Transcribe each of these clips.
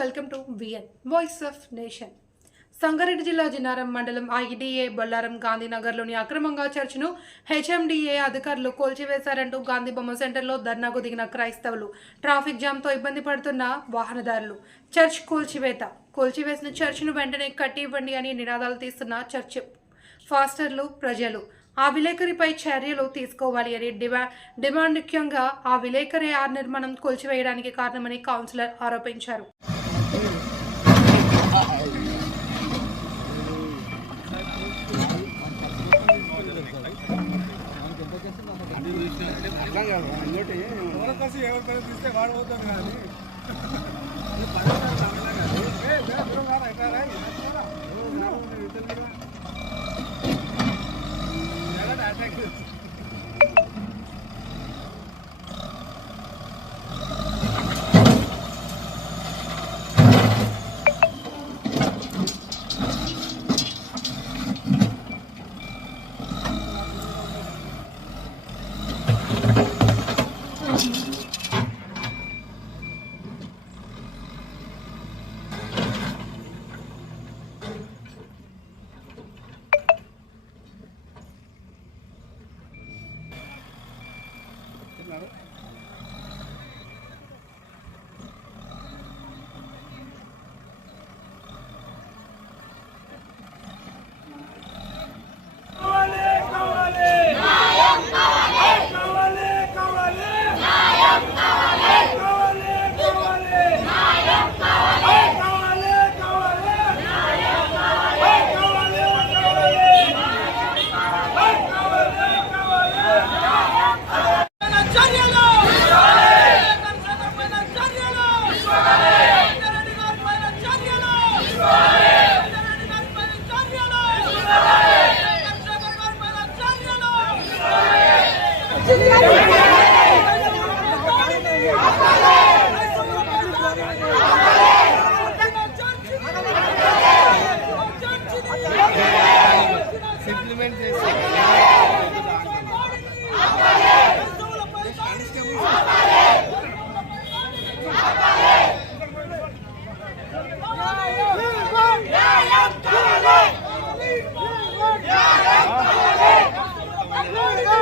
Welcome to VN voice of nation Sangareddy జిల్లా జిన్నారం మండలం IDA Bollaram గాంధీనగర్లోని అక్రమంగా చర్చ్ను హెచ్ఎండిఏ అధికారులు కూల్చివేశారంటూ గాంధీ బొమ్మ సెంటర్లో ధర్నాకు దిగిన క్రైస్తవులు ట్రాఫిక్ జామ్తో ఇబ్బంది పడుతున్న వాహనదారులు. చర్చ్ కూల్చివేత. కూల్చివేసిన చర్చ్ను వెంటనే కట్టి ఇవ్వండి అని నినాదాలు తీస్తున్న చర్చ్ ఫాస్టర్లు ప్రజలు. ఆ విలేకరిపై చర్యలు తీసుకోవాలి అని డిమా డిమాండ్ ముఖ్యంగా ఆ విలేకరి ఆ నిర్మాణం కూల్చివేయడానికి కారణమని కౌన్సిలర్ ఆరోపించారు. ఎవరికోసం తీస్తే వాడు పోతాడు కానీ.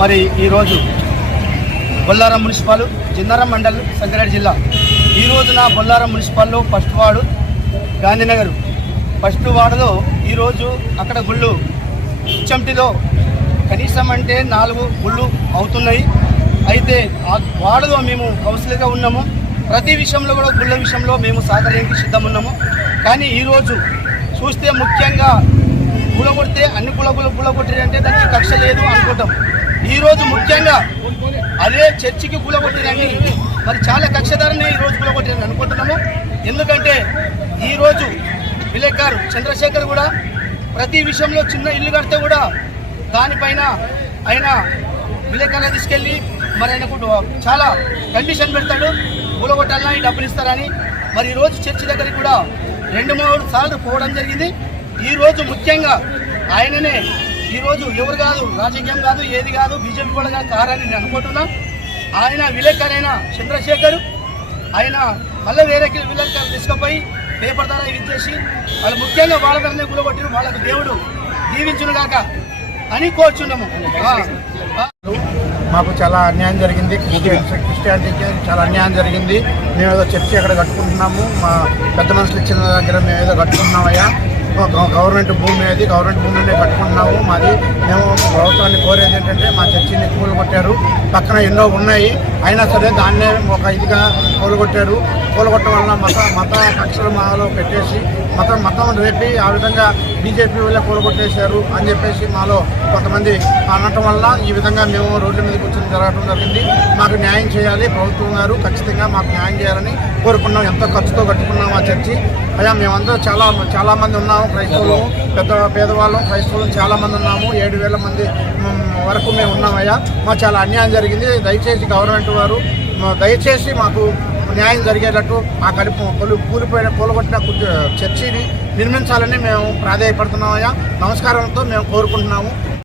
మరి ఈరోజు బొల్లారం మున్సిపల్ జిన్నారం మండల్ సంగారెడ్డి జిల్లా. ఈ రోజున బొల్లారం మున్సిపల్లో ఫస్ట్ వార్డు గాంధీనగర్. ఫస్ట్ వార్డులో ఈరోజు అక్కడ గుళ్ళు. హెచ్ఎంటీలో కనీసం అంటే నాలుగు గుళ్ళు అవుతున్నాయి. అయితే ఆ వార్డులో మేము కౌన్సిలర్గా ఉన్నాము. ప్రతి విషయంలో కూడా గుళ్ళ విషయంలో మేము సహకరించడానికి సిద్ధం ఉన్నాము. కానీ ఈరోజు చూస్తే ముఖ్యంగా కూలగొడితే అన్ని కులగులు కూలగొట్టిరంటే దానికి కక్ష లేదు అనుకుంటాం. ఈరోజు ముఖ్యంగా అదే చర్చికి కూలగొట్టిరని మరి చాలా కక్షదారని ఈరోజు రోజు కూలగొట్టిరని అనుకుంటున్నాము. ఎందుకంటే ఈరోజు విలేకారు చంద్రశేఖర్ కూడా ప్రతి విషయంలో చిన్న ఇల్లు కడితే కూడా దానిపైన ఆయన విలేకరులు తీసుకెళ్ళి మరి ఆయనకు చాలా కండిషన్ పెడతాడు. కూలగొట్టాలని డబ్బులు ఇస్తారని. మరి ఈరోజు చర్చి దగ్గరికి కూడా రెండు మూడు సార్లు పోవడం జరిగింది. ఈరోజు ముఖ్యంగా ఆయననే ఈ రోజు ఎవరు కాదు రాజకీయం కాదు ఏది కాదు బీజేపీ కూడా కాదు కారని నేను అనుకుంటున్నా. ఆయన విలేకరైన చంద్రశేఖర్ ఆయన మళ్ళీ వేరే విలేకరు తీసుకుపోయి పేపర్ ద్వారా ఇచ్చేసి వాళ్ళు ముఖ్యంగా వాళ్ళ ధరనే వాళ్ళకు దేవుడు దీవించును గాక అని కోరుచున్నాము. మాకు చాలా అన్యాయం జరిగింది. క్రిస్టియానిటీకి చాలా అన్యాయం జరిగింది. మేము ఏదో చర్చి అక్కడ కట్టుకుంటున్నాము. మా పెద్ద మనుషులు ఇచ్చిన దగ్గర మేము ఏదో కట్టుకుంటున్నామయ్యా. గవర్నమెంట్ భూమి అది గవర్నమెంట్ భూమినే కట్టుకుంటున్నాము. మాది మేము ప్రభుత్వాన్ని కోరేది ఏంటంటే మా చర్చిని కూలు కొట్టారు. పక్కన ఎన్నో ఉన్నాయి. అయినా సరే దాన్నే ఒక ఇదిగా కూలగొట్టారు. కూలగొట్టడం వలన మత మత కక్షలు మాలో పెట్టేసి మతం మతం రేపి ఆ విధంగా బీజేపీ వల్ల కూలగొట్టేశారు అని చెప్పేసి మాలో కొంతమంది అనటం వల్ల ఈ విధంగా మేము రోడ్ల మీద కూర్చొని జరగడం జరిగింది. మాకు న్యాయం చేయాలి. ప్రభుత్వం గారు ఖచ్చితంగా మాకు న్యాయం చేయాలని కోరుకున్నాం ఎంతో ఖర్చుతో కట్టుకున్నాం ఆ చర్చి. అయ్యా మేమందరం చాలా చాలామంది ఉన్నాము క్రైస్తవులు పెద్ద పేదవాళ్ళం క్రైస్తవులు చాలామంది ఉన్నాము ఏడు వేల మంది వరకు మేము ఉన్నామయ్యా మాకు చాలా అన్యాయం జరిగింది. దయచేసి గవర్నమెంట్ వారు దయచేసి మాకు న్యాయం జరిగేటట్టు ఆ కలుపు కొలు కూలిపోయిన కూలగొట్టిన చర్చిని నిర్మించాలని మేము ప్రాధాయపడుతున్నామయ్యా నమస్కారంతో మేము కోరుకుంటున్నాము.